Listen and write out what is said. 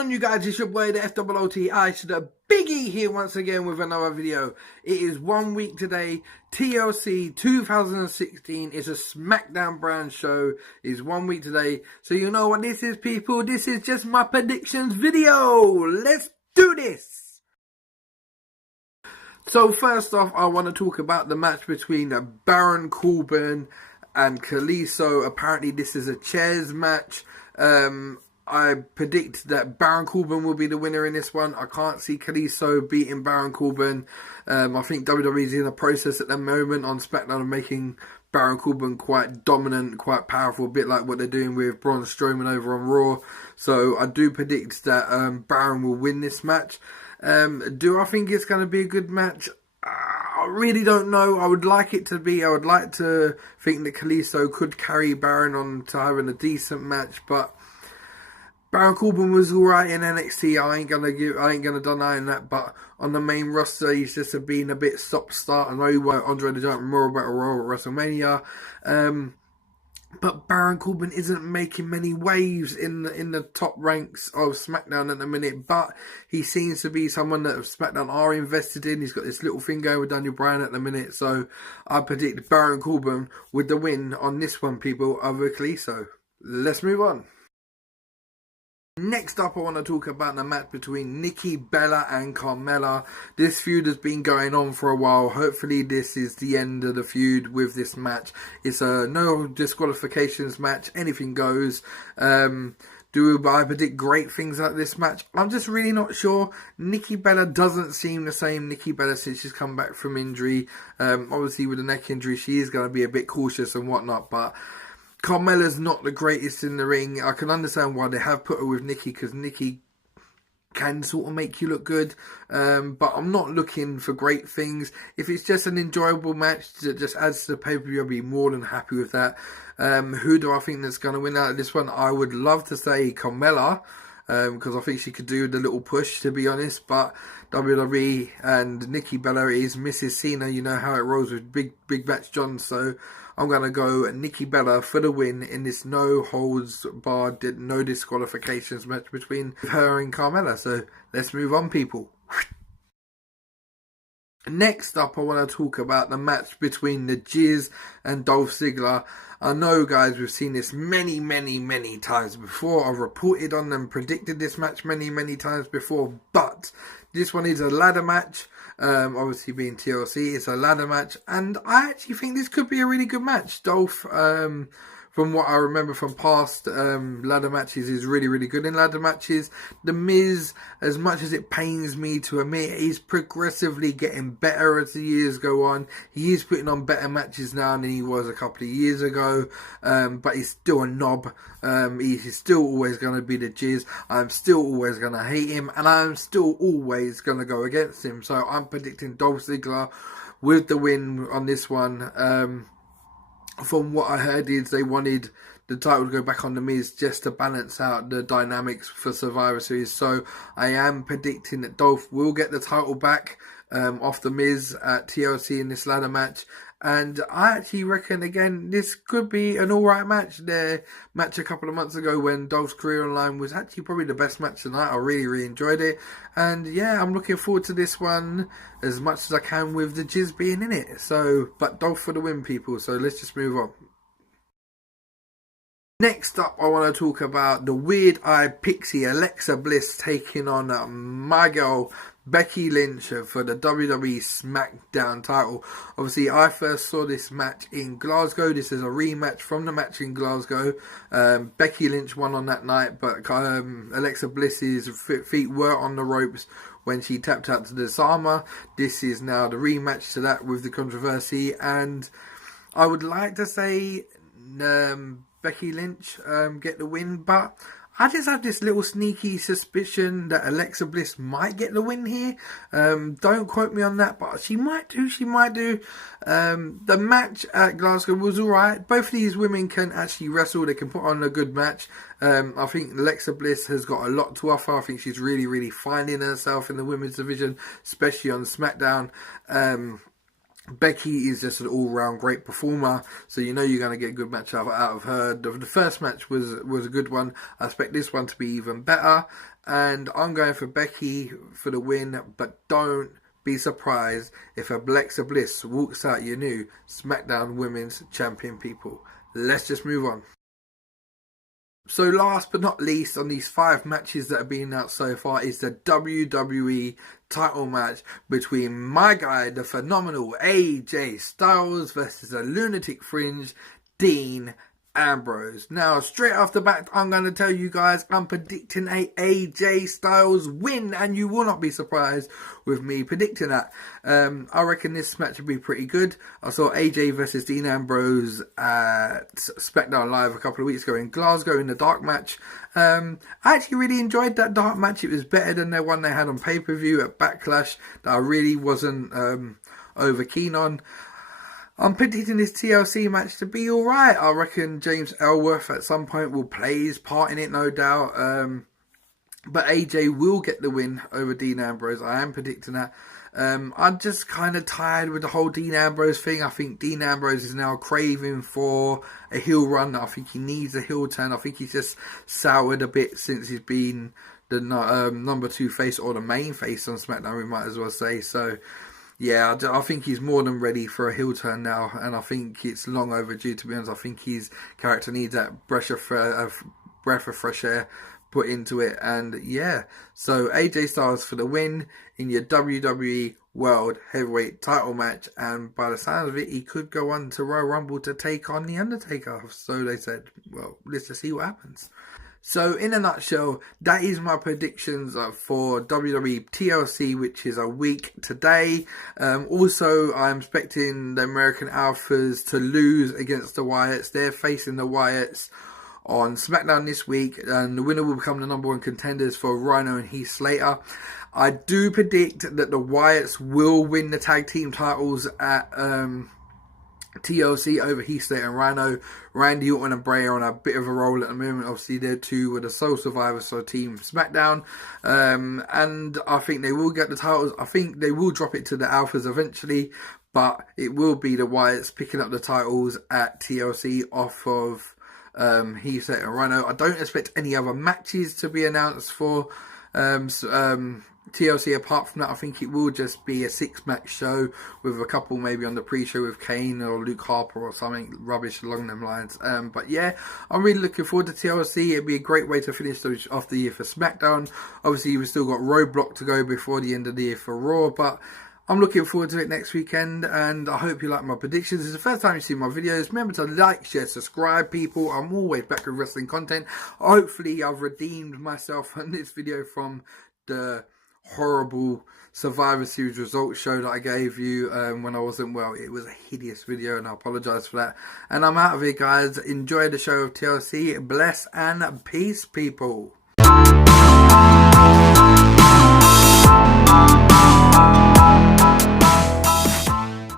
on, you guys? It's your boy, the FWOTI, so the Biggie here once again with another video. It is 1 week today. TLC 2016 is a Smackdown brand show. It's 1 week today. So you know what this is, people? This is just my predictions video. Let's do this. So first off, I want to talk about the match between Baron Corbin and Kalisto. Apparently this is a chairs match. I predict that Baron Corbin will be the winner in this one. I can't see Kalisto beating Baron Corbin. I think WWE is in a process at the moment on SmackDown of making Baron Corbin quite dominant, quite powerful, a bit like what they're doing with Braun Strowman over on Raw. So I do predict that Baron will win this match. Do I think it's going to be a good match? I really don't know. I would like it to be. I would like to think that Kalisto could carry Baron on to having a decent match, but Baron Corbin was alright in NXT. I ain't gonna deny that. But on the main roster, he's just been a bit stop-start. I know he won Andre the Giant Memorial Battle Royal at WrestleMania, but Baron Corbin isn't making many waves in the top ranks of SmackDown at the minute. But he seems to be someone that SmackDown are invested in. He's got this little thing going with Daniel Bryan at the minute. So I predict Baron Corbin with the win on this one, people, over Kalisto. Let's move on. Next up, I want to talk about the match between Nikki, Bella and Carmela. This feud has been going on for a while. Hopefully this is the end of the feud with this match. It's a no disqualifications match. Anything goes. Do I predict great things out of this match? I'm just really not sure. Nikki Bella doesn't seem the same Nikki Bella since she's come back from injury. Obviously with a neck injury, she is going to be a bit cautious and whatnot, but Carmela's not the greatest in the ring. I can understand why they have put her with Nikki, because Nikki can sort of make you look good. But I'm not looking for great things. If it's just an enjoyable match that just adds to the pay-per-view, I'll be more than happy with that. Who do I think that's going to win out of this one? I would love to say Carmela, because I think she could do the little push, to be honest. But WWE and Nikki Bella is Mrs. Cena. You know how it rolls with Big Match John. So I'm going to go Nikki Bella for the win in this no holds barred, no disqualifications match between her and Carmela. So let's move on, people. Next up, I want to talk about the match between the Jizz and Dolph Ziggler. I know, guys, we've seen this many times before. I've reported on and predicted this match many times before. But this one is a ladder match. Obviously being TLC, it's a ladder match. And I actually think this could be a really good match. Dolph, from what I remember from past ladder matches, is really good in ladder matches. The Miz, as much as it pains me to admit, he's progressively getting better as the years go on. He is putting on better matches now than he was a couple of years ago. But he's still a knob. He's still always going to be the Jizz. I'm still always going to hate him. And I'm still always going to go against him. So I'm predicting Dolph Ziggler with the win on this one. From what I heard is they wanted the title to go back on the Miz just to balance out the dynamics for Survivor Series. So I am predicting that Dolph will get the title back off the Miz at TLC in this ladder match. And I actually reckon, again, this could be an alright match. Their match a couple of months ago when Dolph's career online was actually probably the best match tonight. I really enjoyed it. And yeah, I'm looking forward to this one as much as I can with the Jizz being in it. So, but Dolph for the win, people. So let's just move on. Next up, I want to talk about the Weird Eye Pixie Alexa Bliss taking on my girl Becky Lynch for the WWE Smackdown title. Obviously, I first saw this match in Glasgow. This is a rematch from the match in Glasgow. Becky Lynch won on that night, but Alexa Bliss's feet were on the ropes when she tapped out to the disarmer. This is now the rematch to that with the controversy, and I would like to say Becky Lynch get the win, but I just have this little sneaky suspicion that Alexa Bliss might get the win here. Don't quote me on that, but she might do. The match at Glasgow was alright. Both of these women can actually wrestle. They can put on a good match. I think Alexa Bliss has got a lot to offer. I think she's really finding herself in the women's division, especially on SmackDown. Becky is just an all-round great performer, so you know you're going to get a good match out of her. The first match was a good one. I expect this one to be even better, and I'm going for Becky for the win, but don't be surprised if Alexa Bliss walks out your new SmackDown Women's Champion, people. Let's just move on. So last but not least on these 5 matches that have been announced so far is the WWE title match between my guy, the phenomenal AJ Styles versus the lunatic fringe, Dean Ambrose. Now, straight off the bat, I'm going to tell you guys I'm predicting a AJ Styles win, and you will not be surprised with me predicting that. I reckon this match will be pretty good. I saw AJ versus Dean Ambrose at Smackdown Live a couple of weeks ago in Glasgow in the dark match. I actually really enjoyed that dark match. It was better than the one they had on pay-per-view at Backlash that I really wasn't over keen on. I'm predicting this TLC match to be alright. I reckon James Ellsworth at some point will play his part in it, no doubt. But AJ will get the win over Dean Ambrose. I am predicting that. I'm just kind of tired with the whole Dean Ambrose thing. I think Dean Ambrose is now craving for a heel run. I think he needs a heel turn. I think he's just soured a bit since he's been the number 2 face, or the main face on SmackDown, we might as well say. So yeah, I think he's more than ready for a heel turn now, and I think it's long overdue, to be honest. I think his character needs that breath of fresh air put into it, and yeah. So AJ Styles for the win in your WWE World Heavyweight title match, and by the sound of it, he could go on to Royal Rumble to take on The Undertaker. So they said, well, let's just see what happens. So in a nutshell, that is my predictions for WWE TLC, which is a week today. Also, I'm expecting the American Alphas to lose against the Wyatts. They're facing the Wyatts on SmackDown this week, and the winner will become the number 1 contenders for Rhino and Heath Slater. I do predict that the Wyatts will win the tag team titles at TLC over Heath Slater and Rhino. Randy Orton and Bray are on a bit of a roll at the moment. Obviously, they're 2 with the sole survivors for Team SmackDown. And I think they will get the titles. I think they will drop it to the Alphas eventually, but it will be the Wyatts picking up the titles at TLC off of Heath Slater and Rhino. I don't expect any other matches to be announced for TLC apart from that. I think it will just be a 6-match show with a couple maybe on the pre-show with Kane or Luke Harper or something rubbish along them lines. But yeah, I'm really looking forward to TLC. It'd be a great way to finish off the year for SmackDown. Obviously, we've still got Roadblock to go before the end of the year for Raw, but I'm looking forward to it next weekend, and I hope you like my predictions. If it's the first time you see my videos, remember to like, share, subscribe, people. I'm always back with wrestling content. Hopefully, I've redeemed myself on this video from the horrible Survivor Series results show that I gave you when I wasn't well. It was a hideous video, and I apologise for that. And I'm out of here, guys. Enjoy the show of TLC. Bless and peace, people.